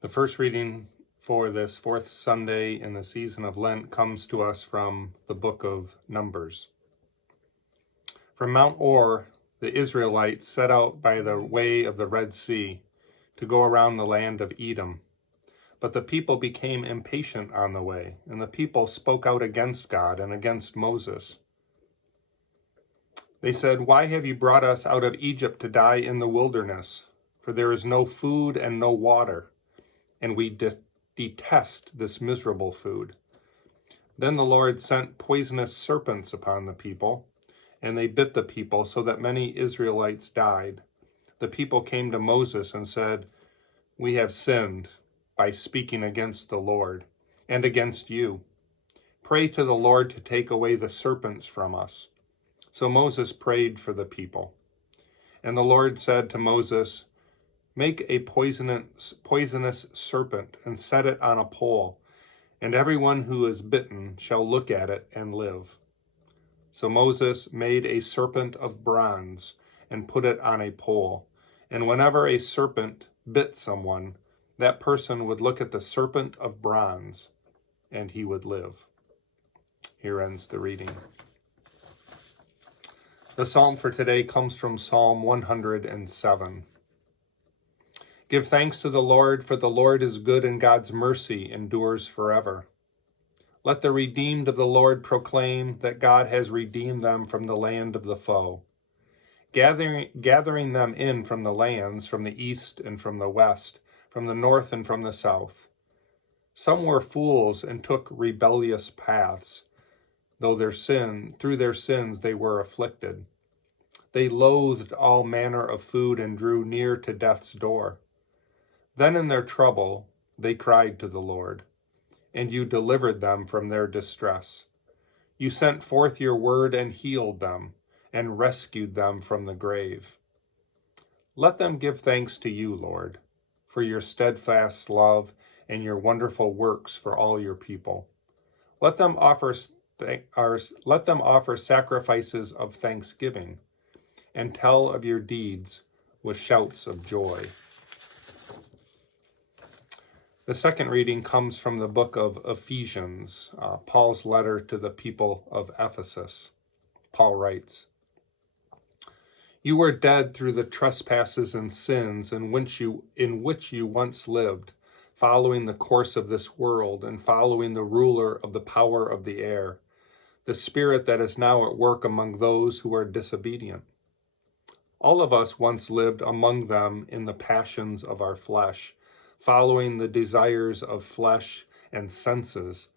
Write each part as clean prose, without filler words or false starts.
The first reading for this fourth Sunday in the season of Lent comes to us from the book of Numbers. From Mount Or, the Israelites set out by the way of the Red Sea to go around the land of Edom. But the people became impatient on the way, and the people spoke out against God and against Moses. They said, "Why have you brought us out of Egypt to die in the wilderness? For there is no food and no water, and we detest this miserable food." Then the Lord sent poisonous serpents upon the people, and they bit the people so that many Israelites died. The people came to Moses and said, "We have sinned by speaking against the Lord and against you. Pray to the Lord to take away the serpents from us." So Moses prayed for the people. And the Lord said to Moses, "Make a poisonous serpent and set it on a pole, and everyone who is bitten shall look at it and live." So Moses made a serpent of bronze and put it on a pole. And whenever a serpent bit someone, that person would look at the serpent of bronze, and he would live. Here ends the reading. The psalm for today comes from Psalm 107. Give thanks to the Lord, for the Lord is good and God's mercy endures forever. Let the redeemed of the Lord proclaim that God has redeemed them from the land of the foe, gathering them in from the lands, from the east and from the west, from the north and from the south. Some were fools and took rebellious paths, though through their sins they were afflicted. They loathed all manner of food and drew near to death's door. Then in their trouble they cried to the Lord, and you delivered them from their distress. You sent forth your word and healed them, and rescued them from the grave. Let them give thanks to you, Lord, for your steadfast love and your wonderful works for all your people. Let them offer sacrifices of thanksgiving, and tell of your deeds with shouts of joy. The second reading comes from the book of Ephesians, Paul's letter to the people of Ephesus. Paul writes, "You were dead through the trespasses and sins in which you once lived, following the course of this world and following the ruler of the power of the air, the spirit that is now at work among those who are disobedient. All of us once lived among them in the passions of our flesh, following the desires of flesh and senses,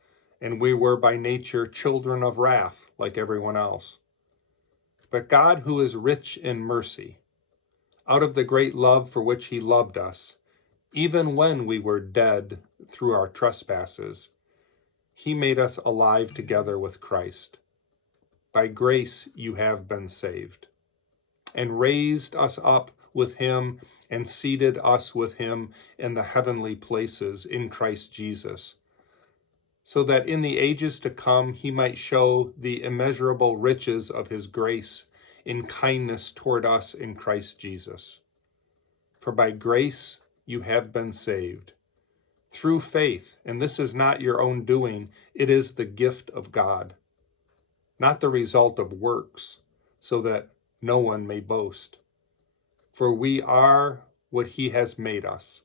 and we were by nature children of wrath like everyone else. But God, who is rich in mercy, out of the great love for which he loved us, even when we were dead through our trespasses, he made us alive together with Christ. By grace you have been saved, and raised us up with him and seated us with him in the heavenly places in Christ Jesus, so that in the ages to come he might show the immeasurable riches of his grace in kindness toward us in Christ Jesus. For by grace you have been saved, through faith, and this is not your own doing, it is the gift of God, not the result of works, so that no one may boast. For we are what he has made us,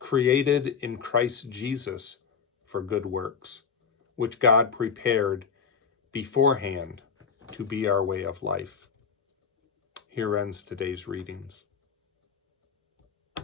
created in Christ Jesus for good works, which God prepared beforehand to be our way of life." Here ends today's readings.